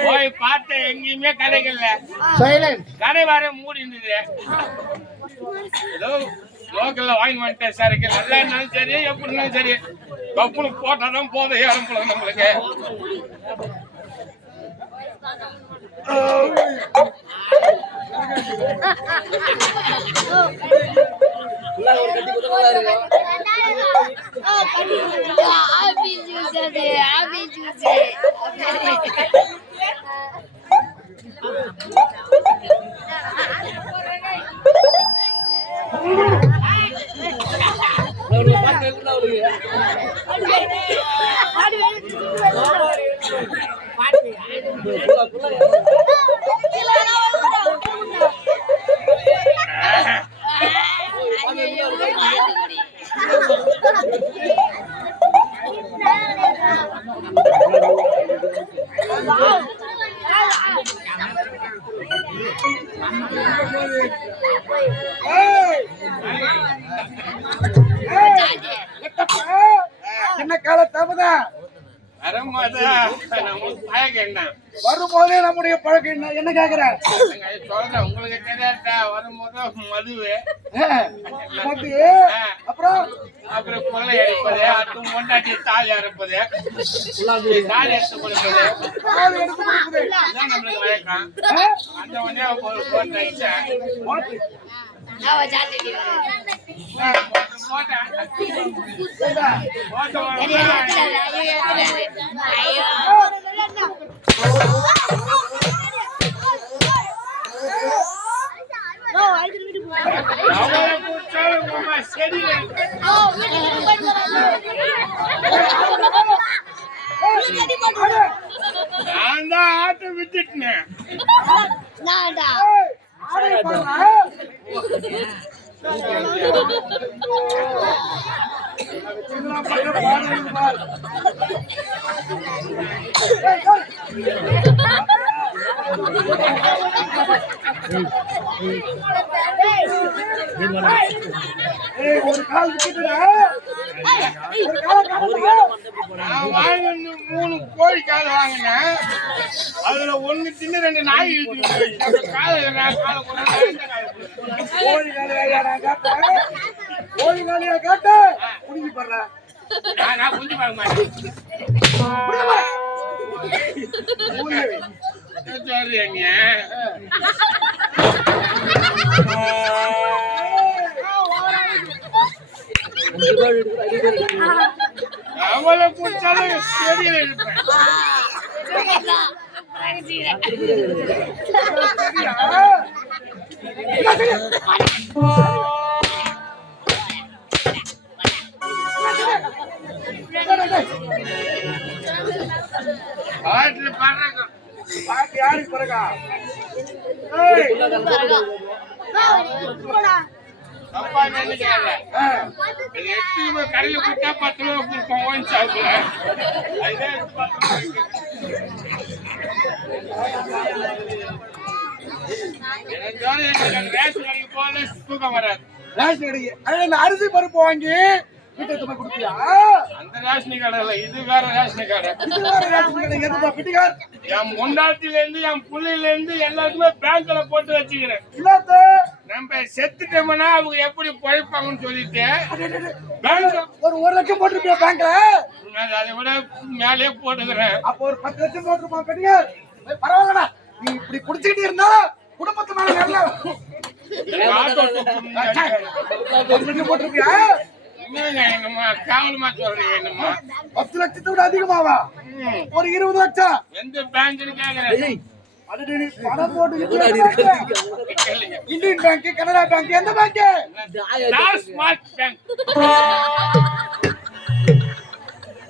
போய் பார்த்த எங்கேயுமே கிடைக்கல கடை வர மூடி இருந்தது ஏதோ லோக்கல்ல வாங்கி வந்துட்டேன் சரக்கு நல்லா இருந்தாலும் சரி எப்படி இருந்தாலும் சரி. கப்புனு போட்டாதான் போதும் ஏறம் போல நம்மளுக்கு? Abi Jose de, Abi Jose. என்ன? வரும்போதே நம்முடைய பழக்கம் என்ன? என்ன கேக்குற? சொல்றேன் உங்களுக்கு தெரியாதா? வரும்போது மதுவு. வந்து அப்புறம்? அப்புறம் கொள்ளை அடிப்பது அடுத்து மொண்டாட்டி தாலி அறுப்பது. தாலி எடுத்து கொடுப்பது. கால் எடுத்து கொடுக்குது. இதான் நம்மளுக்கு வழக்கம். அந்த உடனே ஒரு போட்டு. அடிச்சேன் போட்டேன் போட்ட Ricardo. Hey, hey. ஒரு கால் வாங்கின மூணு கோழி கால் வாங்கினேன் அதுல ஒண்ணு சின்ன ரெண்டு நாய் காலை கோழி கோழி காலையா காட்டு. குடிஞ்சு போடுறா. நான் பார்க்க மாட்டேன் சொல்றீங்க அவளை குடிச்சாலும் செடியில இருப்பேன் பாட்டில் பாடுறாங்க பாட்டு யாருக்கு பிறகா? ஏய், தப்பா நினைக்கிறாங்க எட்டு கடையில் கொடுத்தா பத்து ரூபா கொடுப்போம் ஓன் ரேஷன் கடைக்கு போகல தூக்கம் வராது ரேஷன் கடைக்கு. அடே, இந்த அரிசி பருப்பு வாங்கி கொடுப்பியா? அந்த ரேஷன் கடை இல்ல இது வேற ரேஷன் கடை இது வேற ரேஷன் கடை. எதுப்பா, என் முண்டாட்டில இருந்து என் புள்ளையில இருந்து எல்லாத்துக்குமே பேங்க்ல போட்டு வச்சுக்கிறேன் நம்ம செத்துட்டோம்னா அவங்க எப்படி பழைப்பாங்கன்னு சொல்லிட்டு. பேங்க் ஒரு ஒரு லட்சம் போட்டிருப்பியா பேங்க்ல? அதை விட மேலேயே போட்டுக்கிறேன். அப்போ ஒரு பத்து லட்சம் போட்டிருப்பான் பெட்டியார் ஏய், பரவாயில்லடா. நீ இப்படி குடிச்சுக்கிட்டு இருந்தா குடும்பத்து மேல நல்ல போட்டிருப்பியா? என்னங்க என்னம்மா கேவலமா சொல்றீங்க என்னம்மா? பத்து லட்சத்தை விட அதிகமாவா. ஒரு இருபது லட்சம். எந்த பேங்க்னு கேக்குறேன். இந்தியன் பேங்க் கனரா பேங்க் எந்த பேங்க்?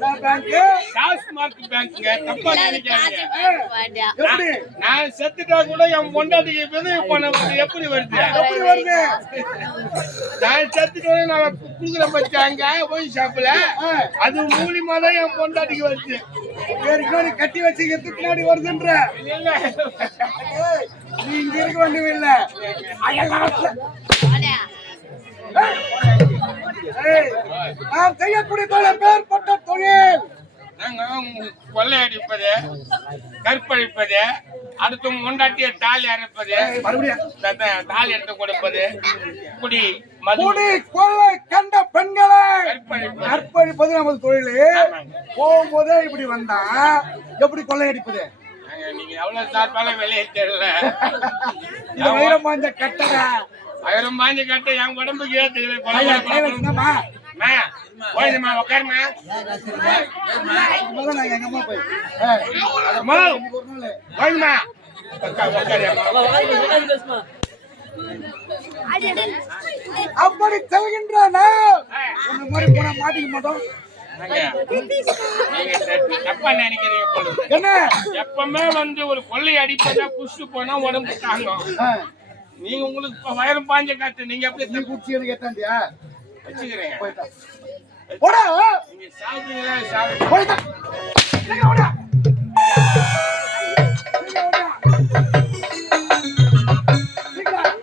டாஸ்மாக் பேங்க்ங்க தப்பா நினைக்காதீங்க. நான் செத்துட்டா கூட என் பொண்டாட்டிக்கு விதவி பணம் எப்படி வருது? எப்படி வருது? நான் செத்துட்டோட நான் குடுக்குற பச்சாங்க ஒயின் ஷாப்ல அது மூலியமா தான் என் பொண்டாட்டிக்கு வருது. ஏற்கனவே கட்டி வச்சுக்கிறதுக்கு பின்னாடி வருதுன்ற. நீ இங்க இருக்க வேண்டியது இல்ல. அயல்நாட்டுல ஏய், நாம் செய்யக்கூடிய தொழில். பேர்பட்ட தொழில் கொள்ளையடிப்பது கற்பழிப்பது அடுத்து முண்டாட்டிய தாலி அரைப்பது தாலி எடுத்து கொடுப்பது குடி குடி கொள்ளை கண்ட பெண்களை கற்பழிப்பது. நமது தொழில். போகும்போதே இப்படி வந்தா எப்படி கொள்ளையடிப்பது? நாங்க எவ்வளவு சாப்பிட்டாலும் வெளியே தெரியல. கட்டடா ஆயிரம் பாஞ்சு கட்ட என் உடம்புக்கு போயிடுமா உட்காருமா முதல்ல நான் எங்க அம்மா போய் ஏய், அம்மா இன்னைக்கு ஒரு நாள். போயிடுமா உட்காரு அப்படி செல்கின்ற நாம் இந்த மாதிரி போனா மாட்டிக்க மாட்டோம். என்ன? எப்பவுமே வந்து ஒரு கொள்ளை அடிப்பதா புஷ்டு போனா உடம்பு தாங்கும். நீங்க உங்களுக்கு வயிறு பாஞ்ச காத்து நீங்க எப்படி நீ குச்சி எனக்கு எத்தாண்டியா வச்சுக்கிறீங்க. போடா! நீங்க சாப்பிடுங்களா சாப்பிடு. சீக்கிரம் ஓடா சீக்கிரம்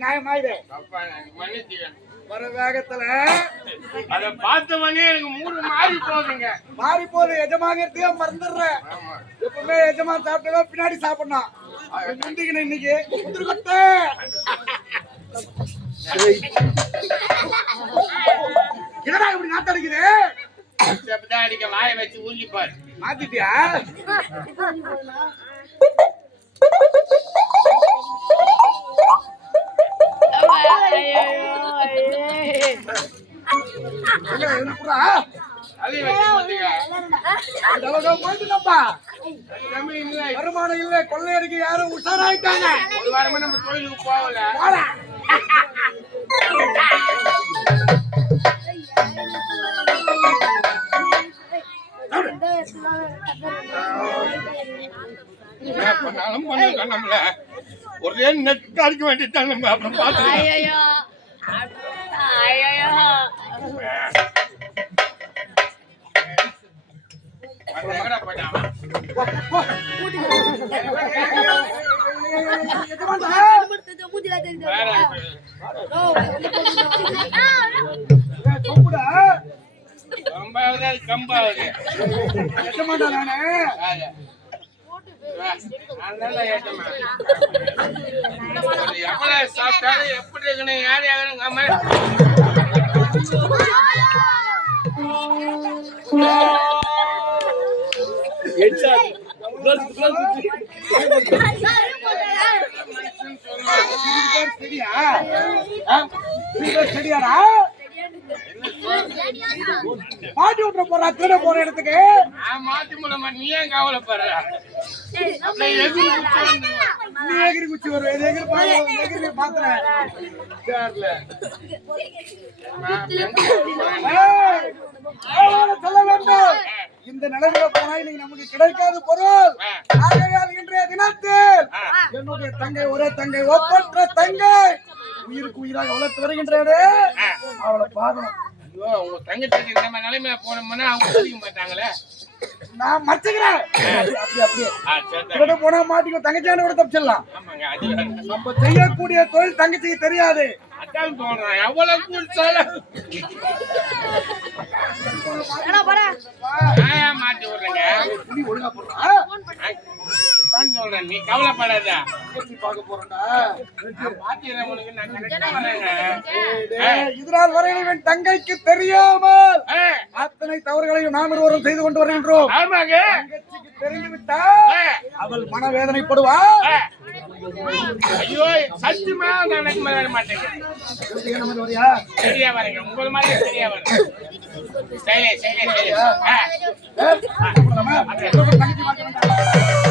சாப்பிட்டு மன்னிச்சுக்கங்க வர வேகத்துல அத பார்த்தவனே எனக்கு மூணு மாறி போகுதுங்க மாறி போது எஜமாங்கிறதையே மறந்துடுறேன் எப்பவுமே எஜமான் சாப்பிட்டதோ பின்னாடி சாப்பிடணும். முந்திக்கணும் இன்னைக்கு முந்திரி கொட்டை என்னடா இப்படி நாத்தடிக்குது அடிக்க வாயை வச்சு ஊஞ்சிப்பாரு மாத்திட்டியா எங்க, என்ன குடுறா? அதையும் வச்சு ஊத்திக்க. அந்த அளவுக்கு போயிட்டுனப்பா. நம்ம இல்ல வருமானம் இல்ல கொள்ளையடிக்க யாரும் உஷாராயிட்டாங்க ஒரு வாரமா நம்ம கோயிலுக்கு போகல பண்ணாலும் பண்ணல நம்மள ஒரே நெட் அடிக்க வேண்டியதான் நம்ம அப்புறம் பார்த்துக்கலாம். கம்பாவது அது கம்பாவது எஜமான்டா சாப்பிட்டாலும் எப்படி இருக்கணும் யார் யாரும் அம்மா இது பேர் செடியா? ஆ? இது பேர் செடியாடா? மாட்டி விட்டு போறா திருட போற இடத்துக்கு நான் மாத்தி மூலமா நீ ஏன் கவலைப்படுற அப்படியே நீ எகிரி குச்சி வருவ எகிரி எகிரி பாத்துறேன் சொல்ல வேண்டும் இந்த நிலைமையில போனா இன்னைக்கு நமக்கு கிடைக்காத பொருள். ஆகையால் இன்றைய தினத்தில் என்னுடைய தங்கை ஒரே தங்கை ஒப்பற்ற தங்கை. உயிருக்கு உயிராக வளர்த்து வருகின்றேனே. அவளை பார்க்கணும் ஐயோ உங்க தங்கச்சிக்கு இந்த மாதிரி நிலைமையில போனோம்னா அவங்க மாட்டாங்களே. நான் மறைச்சுக்கிறேன். அப்படி அப்படியே போனா மாட்டிக்கோ தங்கச்சியான கூட தப்பிச்சிடலாம் ஆமாங்க அது. நம்ம செய்யக்கூடிய தொழில் தங்கச்சிக்கு தெரியாது. அதான் தோணுறேன் எவ்வளவு ஏன் மாட்டி விடுறேங்க. ஒழுங்கா போடுறா. நான் சொல்றேன். நீ கவலைப்படாத. தங்கச்சி பார்க்க போறேன்டா. நான் பாத்துக்கிறேன் உனக்கு. நான் கரெக்டா வரேங்க. டேய், இதனால் வரையில் இவன் தங்கைக்கு தெரியாமல் அத்தனை தவறுகளையும் நாம் இருவரும் செய்து கொண்டு வருகின்றோம் ஆமாங்க. தங்கச்சிக்கு தெரிந்து விட்டால் ஆ, அவள் மனவேதனைப்படுவாள்? ஆ. ஐயோ சத்தியமா நான் எனக்கு மேல மாட்டேங்க? சரியா வரேங்க. உங்களை மாதிரி சரியா வரேன் சரி சரி சரி. ஆ? தங்கச்சி.